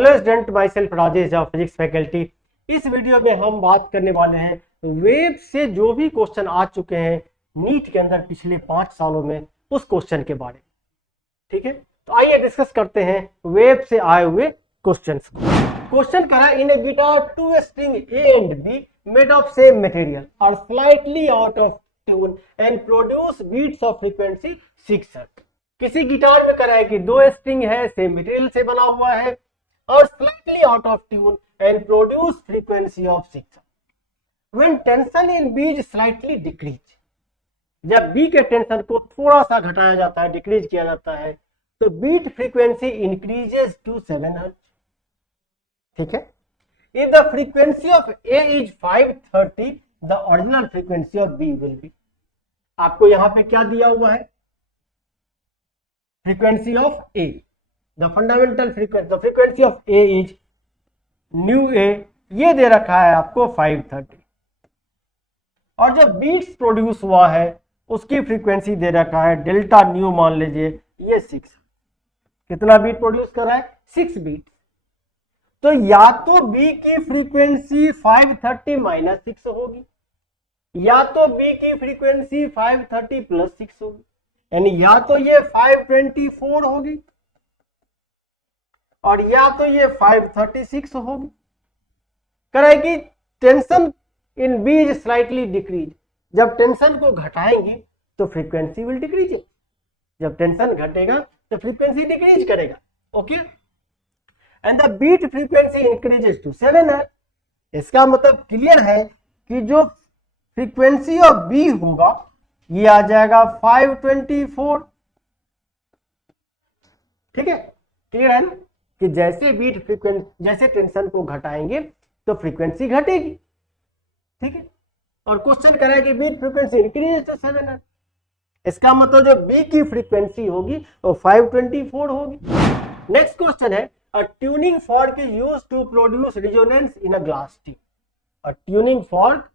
Hello student, my self Rajesh of physics faculty. इस video में हम बात करने वाले हैं वेव से जो भी क्वेश्चन आ चुके हैं नीट के अंदर पिछले 5 सालों में, उस क्वेश्चन के बारे में। ठीक है, तो आइए डिस्कस करते हैं वेव से आए हुए क्वेश्चंस को। क्वेश्चन करा in a guitar two string A and B made of same material are slightly out of tune and produce beats of frequency 6 hertz. किसी गिटार में करा है कि 2 स्ट्रिंग है, सेम मटेरियल से बना हुआ है और slightly out of tune and produce frequency of 6 hertz. When tension in B is slightly decrease, जब B के टेंशन को थोड़ा सा घटाया जाता है, डिक्रीज किया जाता है, तो beat frequency increases to 7 hertz. ठीक है, if the frequency of A is 530, the original frequency of B will be. आपको यहां पे क्या दिया हुआ है? Frequency of A. The fundamental frequency, the frequency of A is nu A, ये दे रखा है आपको 530, और जब बीट्स प्रोड्यूस हुआ है उसकी फ्रीक्वेंसी दे रखा है डेल्टा न्यू, मान लीजिए ये 6। कितना बीट प्रोड्यूस कर रहा है? 6 बीट। तो या तो B की फ्रीक्वेंसी 530 माइनस 6 होगी, या तो B की फ्रीक्वेंसी 530 प्लस 6 होगी, यानी या तो ये 524 होगी और या तो ये 536 होगी। करेगी tension in B is slightly decrease, जब टेंशन को घटाएंगे तो फ्रीक्वेंसी विल डिक्रीज, जब टेंशन घटेगा तो फ्रीक्वेंसी डिक्रीज करेगा। Okay, and the beat frequency increases to 7 है। इसका मतलब क्लियर है कि जो फ्रीक्वेंसी ऑफ बी होगा ये आ जाएगा 524। ठीक है, क्लियर है ना कि जैसे बीट फ्रीक्वेंसी, जैसे टेंशन को घटाएंगे तो फ्रीक्वेंसी घटेगी। ठीक है, और क्वेश्चन करा है कि beat frequency increase to 7 hertz, इसका मतलब जो बी की फ्रीक्वेंसी होगी वो 524 होगी। नेक्स्ट क्वेश्चन है, a tuning fork is used to produce resonance in a glass tube. A tuning fork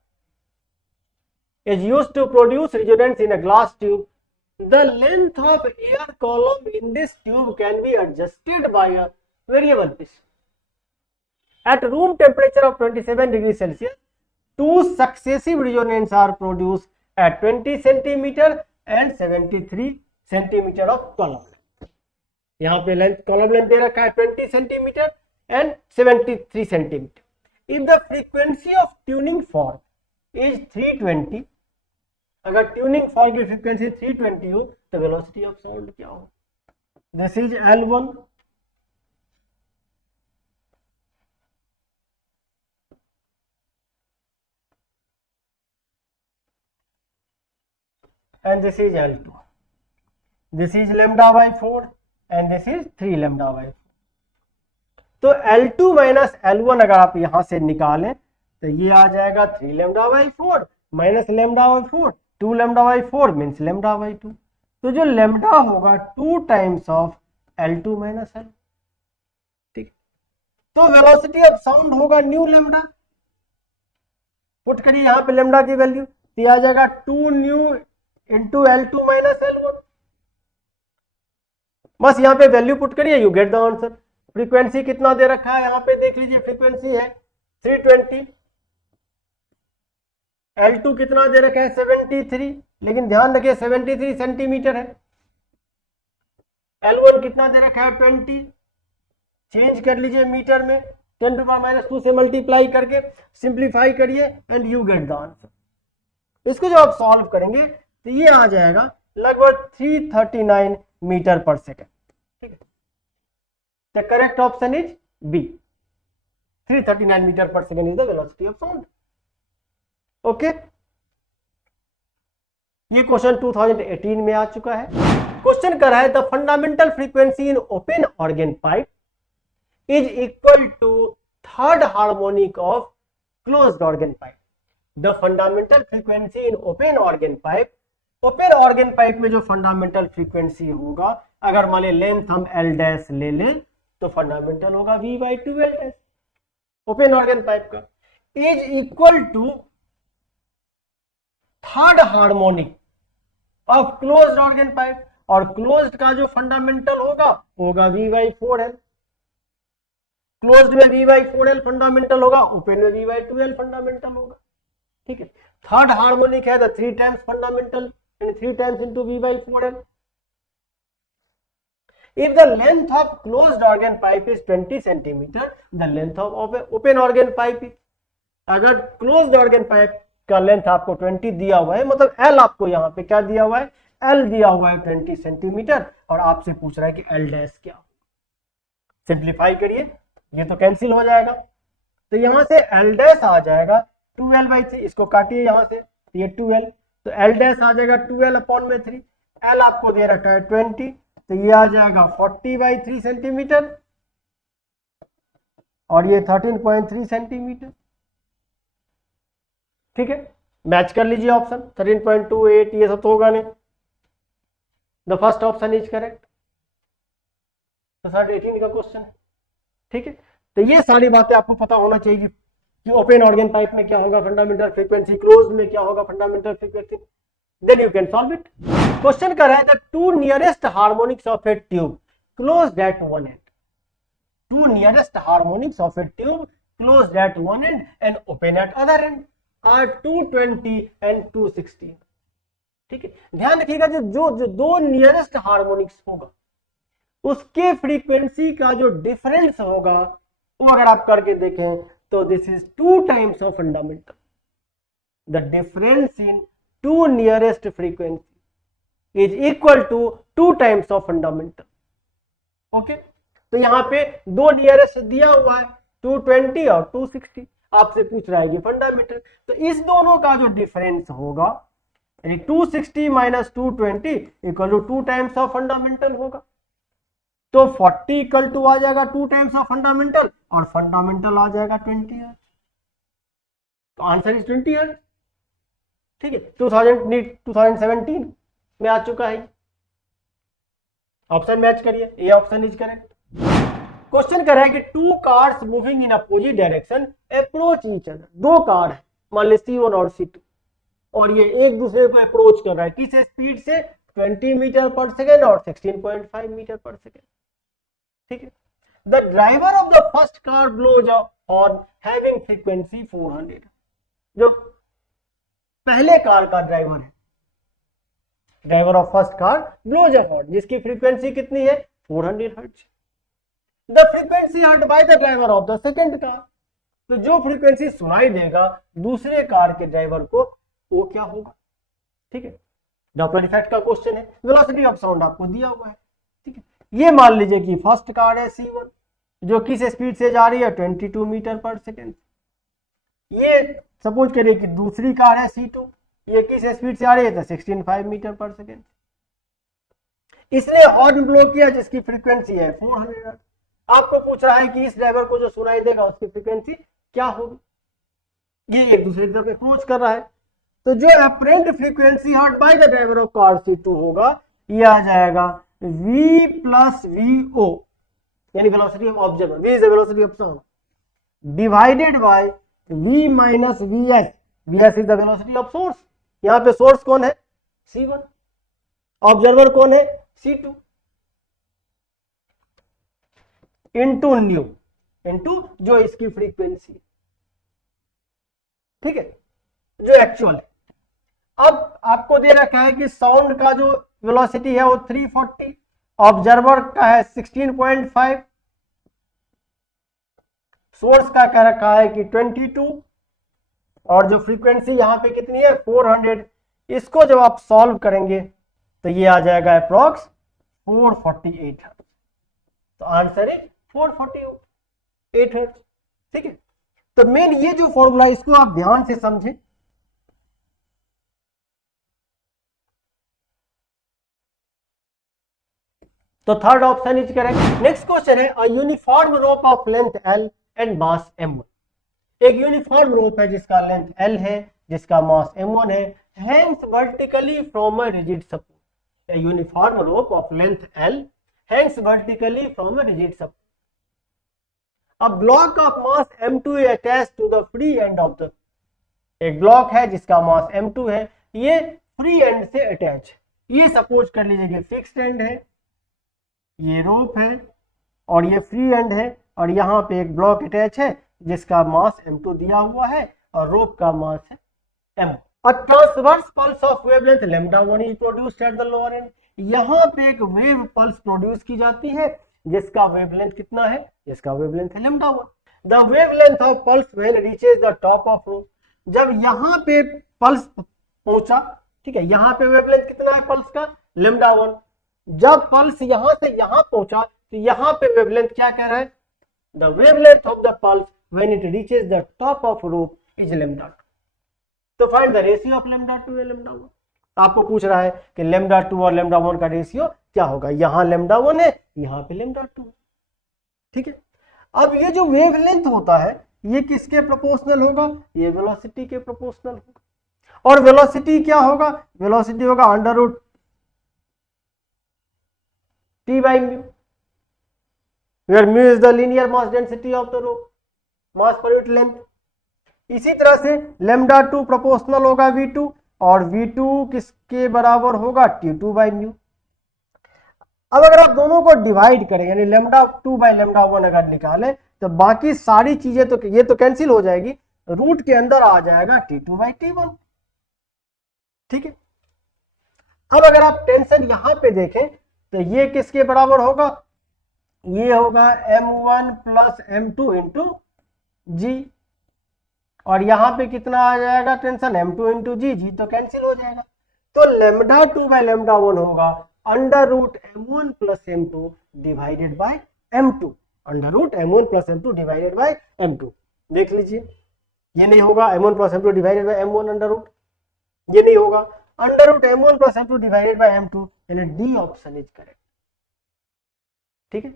is used to produce resonance in a glass tube. The length of air column in this tube can be adjusted by a variable pitch. At room temperature of 27 degrees Celsius, 2 successive resonances are produced at 20 centimeter and 73 centimeter of column. यहाँ पे length, column length दे रखा है 20 centimeter and 73 centimeter. If the frequency of tuning fork is 320, अगर tuning fork की frequency 320 हो तो velocity of sound क्या हो? This is L1 and this is L2. This is lambda by 4 and this is 3 lambda by 4. तो L2 minus L1 अगर आप यहां से निकालें तो ये आ जाएगा 3 lambda by 4 minus lambda by 4, 2 lambda by 4 means lambda by 2। तो जो lambda होगा 2 times of L2 minus L। ठीक, तो वेलोसिटी ऑफ साउंड होगा न्यू lambda। पुट करिए यहां पे lambda की वैल्यू, तो आ जाएगा 2 new into L2 minus L1। बस यहाँ पे वैल्यू पुट करिए, you get the answer. Frequency कितना दे रखा है यहाँ पे देख लीजिए, फ्रीक्वेंसी है 320, L2 कितना दे रखा है 73, लेकिन ध्यान रखिए 73 सेंटीमीटर है। L1 कितना दे रखा है 20, चेंज कर लीजिए मीटर में, 10 टू पावर माइनस 2 से मल्टीप्लाई करके सिंप्लीफाई करिए and you get the answer. इसको जब आप सॉल्व करेंगे तो ये आ जाएगा लगभग 339 मीटर पर सेकेंड। ठीक है, the correct option is B, 339 metre पर second is the velocity of sound. Okay, ये क्वेश्चन 2018 में आ चुका है। क्वेश्चन कर रहा है the fundamental frequency in open organ pipe is equal to third harmonic of closed organ pipe. The fundamental frequency in open organ pipe, open organ pipe में जो फंडामेंटल फ्रीक्वेंसी होगा, अगर मान लेंथ हम L डैश ले लें तो fundamental होगा V/2 L dash open organ pipe का, is equal to third harmonic of closed organ pipe, और क्लोज्ड का जो फंडामेंटल होगा V/4 है। क्लोज्ड में V/4L फंडामेंटल होगा, ओपन में V/2L फंडामेंटल होगा। ठीक है, थर्ड हार्मोनिक है तो 3 times fundamental and 3 times into V/4L। If the length of closed organ pipe is 20 centimeter, the length of open organ pipe is, अगर closed organ pipe का length आपको 20 दिया हुआ है, मतलब L आपको यहाँ पे क्या दिया हुआ है, L दिया हुआ है 20 सेंटीमीटर, और आपसे पूछ रहा है कि L डैश क्या। सिंप्लीफाई करिए, ये तो कैंसिल हो जाएगा, तो यहाँ से L डैश आ जाएगा 2L/3, इसको काटिए यहाँ से, ये 2L, तो L डैश आ जाएगा 2L/3। L आपको दे रखा है 20, तो ये आ जाएगा 40/3 सेंटीमीटर, और ये 13.3 सेंटीमीटर। ठीक है, मैच कर लीजिए ऑप्शन 13.28, ये सब तो होगा नहीं, the first option is correct. तो 18 का क्वेश्चन है। ठीक है, तो ये सारी बातें आपको पता होना चाहिए कि ओपन ऑर्गन पाइप में क्या होगा फंडामेंटल फ्रीक्वेंसी, क्लोज्ड में क्या होगा fundamental frequency, then you can solve it. Question कर रहा है the two nearest harmonics of a tube closed at one end, two nearest harmonics of a tube closed at one end and open at other end are 220 and 216। ठीक है, ध्यान रखिएगा जो दो nearest harmonics होगा उसके फ्रीक्वेंसी का जो डिफरेंस होगा वो अगर आप करके देखें तो this is 2 times of fundamental, the difference in two nearest frequency is equal to 2 times of fundamental. Okay, तो यहाँ पे दो नियरेस्ट दिया हुआ है 220 और 260, आपसे पूछ रहा है कि फंडामेंटल, तो इस दोनों का जो डिफरेंस होगा यानी 260 minus 220 equal to 2 times of fundamental होगा, तो 40 इक्वल टू आ जाएगा 2 टाइम्स ऑफ फंडामेंटल, और फंडामेंटल आ जाएगा 20 हर्ट्ज, तो आंसर इज 20 हर्ट्ज। ठीक है, 2017 में आ चुका है, ऑप्शन मैच करिए, ये ऑप्शन इज करेक्ट। क्वेश्चन कर रहा है कि 2 cars moving in opposite direction approach each other, 2 car है मान ली C1 और C2, और ये एक दूसरे को अप्रोच कर रहा है, किस स्पीड से, 20 मीटर पर सेकेंड और 16.5 मीटर पर सेकेंड। ठीक है, the driver of the first car blows a horn having frequency 400, जो पहले कार का ड्राइवर है, driver of first car blows a horn जिसकी फ्रीक्वेंसी कितनी है 400 hertz, the frequency heard by the driver of the second car, तो जो frequency सुनाई देगा दूसरे कार के ड्राइवर को वो क्या होगा। ठीक है, डॉपलर इफेक्ट का क्वेश्चन है, वेलोसिटी ऑफ साउंड आपको दिया हुआ है। ठीक है, ये मान लीजिए कि फर्स्ट कार है C1 जो किस स्पीड से जा रही है 22 मीटर पर सेकेंड, ये सपोज करिए कि दूसरी कार है C2, ये किस स्पीड से आ रही है तो 16.5 मीटर पर सेकेंड, इसने हॉर्न ब्लो किया जिसकी फ्रीक्वेंसी है 400 हर्ट्ज, आपको पूछ रहा है कि इस ड्राइवर को जो सुनाई देगा उसकी फ्रीक्वेंसी क्या होगी, ये एक दूसरे की तरफ अप्रोच कर रहा है, तो जो apparent frequency heard by the driver of car C2 होगा ये आ जाएगा V प्लस VO, यानी velocity of observer, V is the velocity of sound, divided by V minus VS, VS is the velocity of source, यहाँ पे source कौन है C1, observer कौन है C2, इंटू न्यू, इंटू जो इसकी फ्रीक्वेंसी। ठीक है, जो एक्चुअल है। अब आपको दे रखा है कि साउंड का जो वेलोसिटी है वो 340, ऑब्जर्वर का है 16.5, सोर्स का कह रखा है कि 22, और जो फ्रीक्वेंसी यहाँ पे कितनी है 400, इसको जब आप सॉल्व करेंगे तो ये आ जाएगा अप्रॉक्स 448 हर्ट्ज, तो आंसर है 448 हर्ट्ज। ठीक है, तो मेन ये जो फॉर्मूला इसको आप ध्यान से समझें, तो third option is correct. Next question है a uniform rope of length L and mass M1, एक यूनिफॉर्म रोप है जिसका लेंथ L है जिसका मास M1 है, Hanks vertically from a rigid support, a uniform rope of length L hangs vertically from a rigid support. A block of mass M2 is attached to the free end of the, एक block है जिसका मास M2 है, ये free and से attach है, ये suppose कर लीजिए कि फिक्स्ड एंड है, ये रोप है और ये फ्री एंड है, और यहाँ पे एक ब्लॉक अटैच है जिसका मास m2 दिया हुआ है और रोप का मास है m। A transverse pulse of wavelength lambda 1 is produced at the lower end। यहाँ पे एक वेव पल्स प्रोड्यूस की जाती है जिसका वेवलेंथ कितना है, जिसका वेवलेंथ है lambda 1। The wavelength of pulse when reaches the top of rope। जब यहाँ पे पल्स पहुंचा, ठीक है, यहाँ पे वेवलेंथ कितना है पल्स का, lambda 1। जब पल्स यहाँ से यहाँ पहुंचा तो यहाँ पे वेवलेंथ क्या कह रहा है, the wavelength of the pulse when it reaches the top of rope is lambda 2। तो find the ratio of lambda 2 और lambda 1। आपको पूछ रहा है कि lambda 2 और lambda 1 का रेशियो क्या होगा, यहाँ lambda 1 है, यहाँ पे lambda 2, ठीक है। अब ये जो वेवलेंथ होता है ये किसके प्रोपोर्शनल होगा, ये वेलोसिटी के प्रोपोर्शनल होगा। और वेलोसिटी क्या होगा, वेलोसिटी होगा under root t by mu, where mu is the linear mass density of the rope, mass per unit length। इसी तरह से lambda 2 प्रोपोर्शनल होगा v2 और v2 किसके बराबर होगा t2 by mu। अब अगर आप दोनों को डिवाइड करें यानी lambda 2 by lambda 1 अगर निकालें तो बाकी सारी चीजें तो ये तो कैंसिल हो जाएगी, रूट के अंदर आ जाएगा t2 by t1, ठीक है। अब अगर आप टेंशन यहां पे देखें तो ये किसके बराबर होगा, ये होगा m1 प्लस m2 इंटू जी, और यहां पे कितना आ जाएगा टेंशन m2 इंटू जी तो कैंसिल हो जाएगा। तो lambda 2 by lambda 1 होगा under root m1 plus m2 divided by m2, under root m1 plus m2 divided by m2। देख लीजिए ये नहीं होगा m1 plus m2 divided by m1 under root, ये नहीं होगा under root m1 plus m2 divided by m2, यानी D option is correct, ठीक है।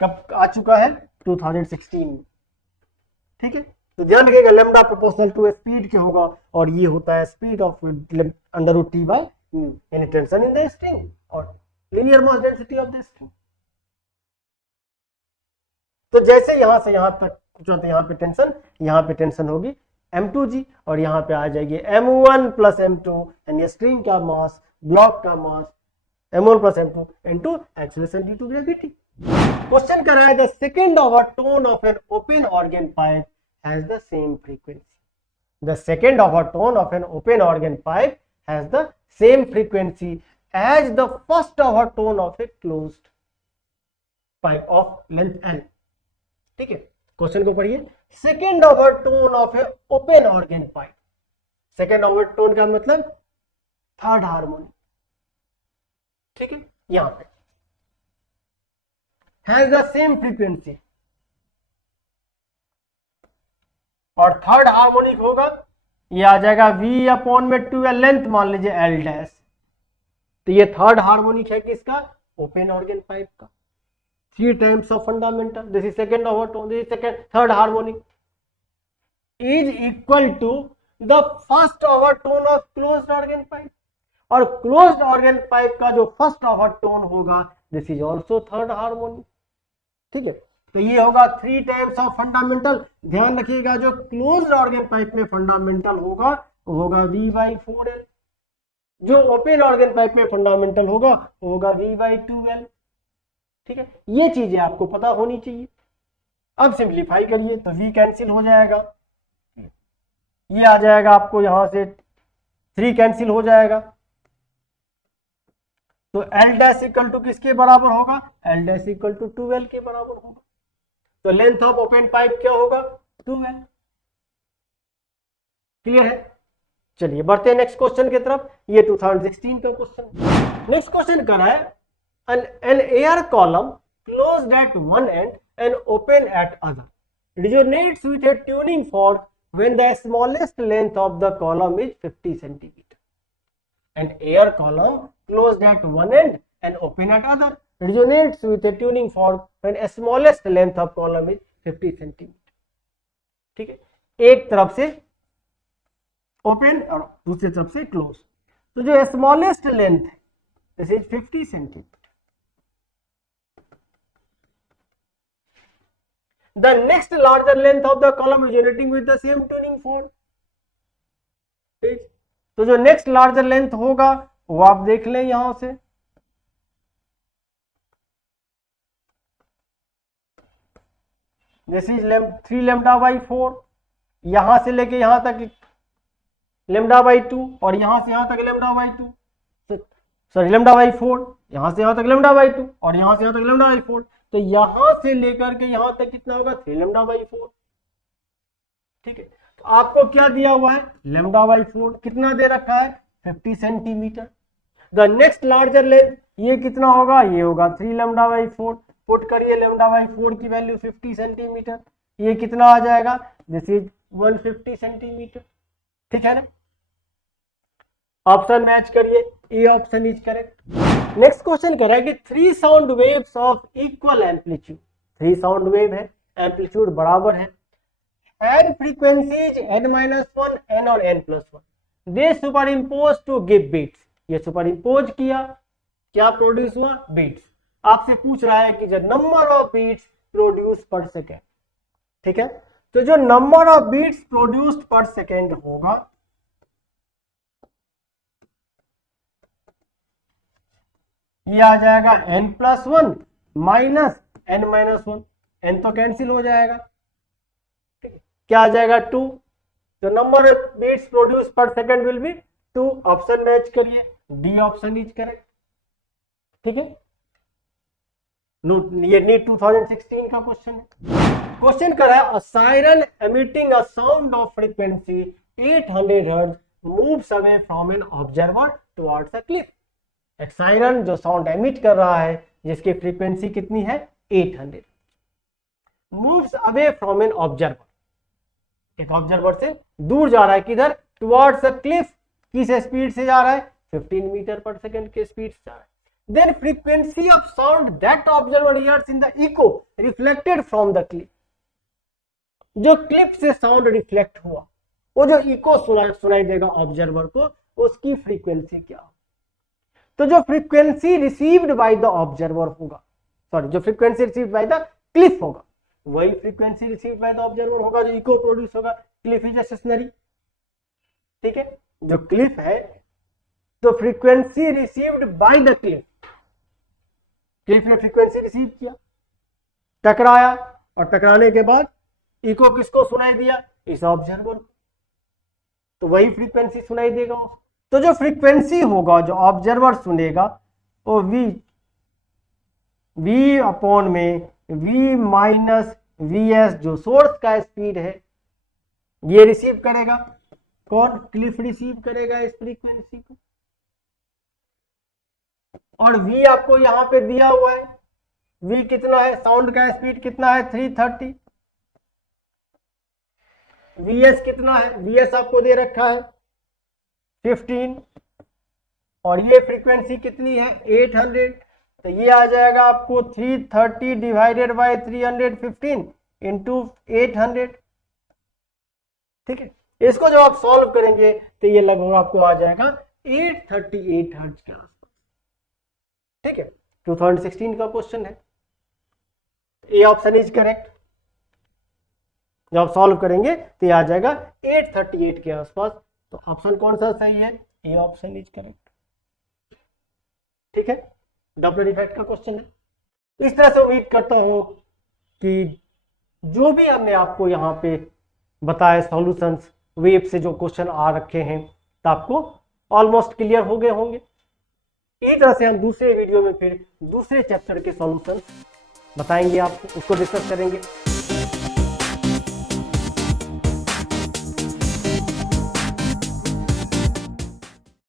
कब आ चुका है 2016 में, ठीक है। तो ध्यान रखिएगा lambda प्रोपोर्शनल टू स्पीड के होगा और ये होता है speed of under root T by यानी टेंशन इन द स्ट्रिंग और linear mass density of the string. तो जैसे यहां से यहां तक जो यहाँ पे टेंशन होगी m2g और यहाँ पे आ जाएगी m1 प्लस m2 यानी स्ट्रिंग का मास, ब्लॉक का mass m1 plus m2 into acceleration due to gravity. Question कर रहा है the second order tone of an open organ pipe has the same frequency। The second order tone of an open organ pipe has the same frequency as the first order tone of a closed pipe of length n, ठीक है। Question को पढ़िए, second order tone of A open organ pipe, second order tone का मतलब third harmonic, ठीक है, यहां पे हैज द सेम फ्रीक्वेंसी और थर्ड हार्मोनिक होगा ये आ जाएगा v अपॉन में 2 लेंथ मान लीजिए l डैश, तो ये थर्ड हार्मोनिक है किसका, ओपन ऑर्गन पाइप का। 3 times of fundamental, this is second order tone, this is second third harmonic is equal to the first order tone of closed organ pipe, और closed organ pipe का जो first order tone होगा this is also third harmonic, ठीक है। तो ये होगा 3 times of fundamental. ध्यान रखिएगा जो क्लोज्ड ऑर्गन पाइप में फंडामेंटल होगा वो होगा v/4l, जो ओपन ऑर्गन पाइप में फंडामेंटल होगा वो होगा v/2l, ठीक है। ये चीजें आपको पता होनी चाहिए। अब सिंप्लीफाई करिए तो v कैंसिल हो जाएगा, ये आ जाएगा आपको यहां से 3 कैंसिल हो जाएगा, तो l डैश इक्वल टू किसके बराबर होगा, l dash equal to 2l के बराबर होगा। तो लेंथ ऑफ ओपन पाइप क्या होगा 2l, क्लियर है। चलिए बढ़ते हैं नेक्स्ट क्वेश्चन की तरफ, ये 2016 का क्वेश्चन। नेक्स्ट क्वेश्चन कर रहा है an air column closed at one end and open at other resonates with a tuning fork when the smallest length of the column is 50 centimeter। An air column closed at one end and open at other resonates with a tuning fork when a smallest length of column is 50 centimeter, ठीक है। एक तरफ से open और दूसरी तरफ से close, तो जो स्मॉलेस्ट लेंथ है this is 50 centimetre. The next larger length of the column is resonating with the same tuning fork, ठीक। तो जो नेक्स्ट लार्जर लेंथ होगा वो आप देख लें यहां से, दिस इज 3 लैम्डा बाई 4, यहां से लेके यहां तक लैम्डा बाई 2 और यहां से यहां तक lambda by 2, sorry lambda by 4, यहां से यहां तक लैम्डा बाई 2 और यहां से यहां तक लैम्डा बाई 4, तो यहां से लेकर के यहां तक कितना होगा 3 लैम्डा बाई 4। ठीक है, तो आपको क्या दिया हुआ है लैम्डा बाई 4, कितना दे रखा है 50 centimetre. The next larger length ये कितना होगा, ये होगा 3 लैम्डा बाई 4, पुट करिए लैम्डा बाई 4 की वैल्यू 50 सेंटीमीटर, ये कितना आ जाएगा, दिस इज 150 सेंटीमीटर। ठीक है ना, ऑप्शन मैच करिए, A option is correct. Next question कह रहा है कि 3 sound waves of equal amplitude, 3 sound wave है, एम्पलीट्यूड बराबर है, had frequencies n-1, n और n+1, they superimpose to give beats, ये सुपरइम्पोज किया, क्या प्रोड्यूस हुआ बीट्स। आपसे पूछ रहा है कि जो नंबर ऑफ बीट्स प्रोड्यूस पर सेकेंड। ठीक है, तो जो नंबर ऑफ बीट्स प्रोड्यूस्ड पर सेकेंड होगा ये आ जाएगा n+1 माइनस n-1, n तो कैंसिल हो जाएगा, क्या आ जाएगा 2, तो नंबर ऑफ बीट्स प्रोड्यूस पर second will be 2, option match करिए, डी ऑप्शन इज करेक्ट। ठीक है, ये नीट 2016 का क्वेश्चन है। क्वेश्चन कर रहा है, a siren emitting a sound of frequency 800 hertz moves away from an observer towards a cliff. एक सायरन जो साउंड एमिट कर रहा है जिसकी फ्रीक्वेंसी कितनी है 800, moves away from an observer, एक ऑब्जर्वर से दूर जा रहा है, किधर टुवर्ड्स अ क्लिफ, किस स्पीड से जा रहा है 15 मीटर पर सेकंड के स्पीड से जा रहा है। Then frequency of sound that observer hears in the echo reflected from the cliff, जो क्लिप से साउंड रिफ्लेक्ट हुआ वो जो इको सुनाई देगा ऑब्जर्वर को, उसकी फ्रीक्वेंसी क्या हो। तो जो frequency received by the observer होगा, सॉरी जो frequency received by the Cliff होगा वही frequency received by the observer होगा जो इको प्रोड्यूस होगा। Cliff is stationary. ठीक है, जो क्लिफ है तो frequency received by the Cliff, Cliff ने फ्रीक्वेंसी रिसीव किया, टकराया और टकराने के बाद इको किसको सुनाई दिया, इस ऑब्जर्वर को, तो वही फ्रीक्वेंसी सुनाई देगा। तो जो फ्रीक्वेंसी होगा जो ऑब्जर्वर सुनेगा वो v अपॉन में v माइनस vs जो सोर्स का स्पीड है ये रिसीव करेगा, कौन क्लिफ रिसीव करेगा इस फ्रीक्वेंसी को, और v आपको यहां पे दिया हुआ है, v कितना है, साउंड का स्पीड कितना है 330, vs कितना है, vs आपको दे रखा है 15 और ये फ्रीक्वेंसी कितनी है 800, तो ये आ जाएगा आपको 330 डिवाइडेड बाय 315 इंटू 800। ठीक है, इसको जब आप सॉल्व करेंगे तो ये लगभग आपको आ जाएगा 838 हर्ट्ज के आसपास। ठीक है, 2016 का क्वेश्चन है, ए ऑप्शन इज करेक्ट। जब आप सॉल्व करेंगे तो ये आ जाएगा 838 के आसपास, तो ऑप्शन कौन सा सही है, ए ऑप्शन इज करेक्ट। ठीक है, डबल इफेक्ट का क्वेश्चन है। इस तरह से उम्मीद करता हूं कि जो भी हमने आपको यहाँ पे बताया सॉल्यूशंस वेव से जो क्वेश्चन आ रखे हैं तो आपको ऑलमोस्ट क्लियर हो गए होंगे। इसी तरह से हम दूसरे वीडियो में फिर दूसरे चैप्टर के सॉल्यूशंस बताएंगे आपको, उसको डिस्कस करेंगे।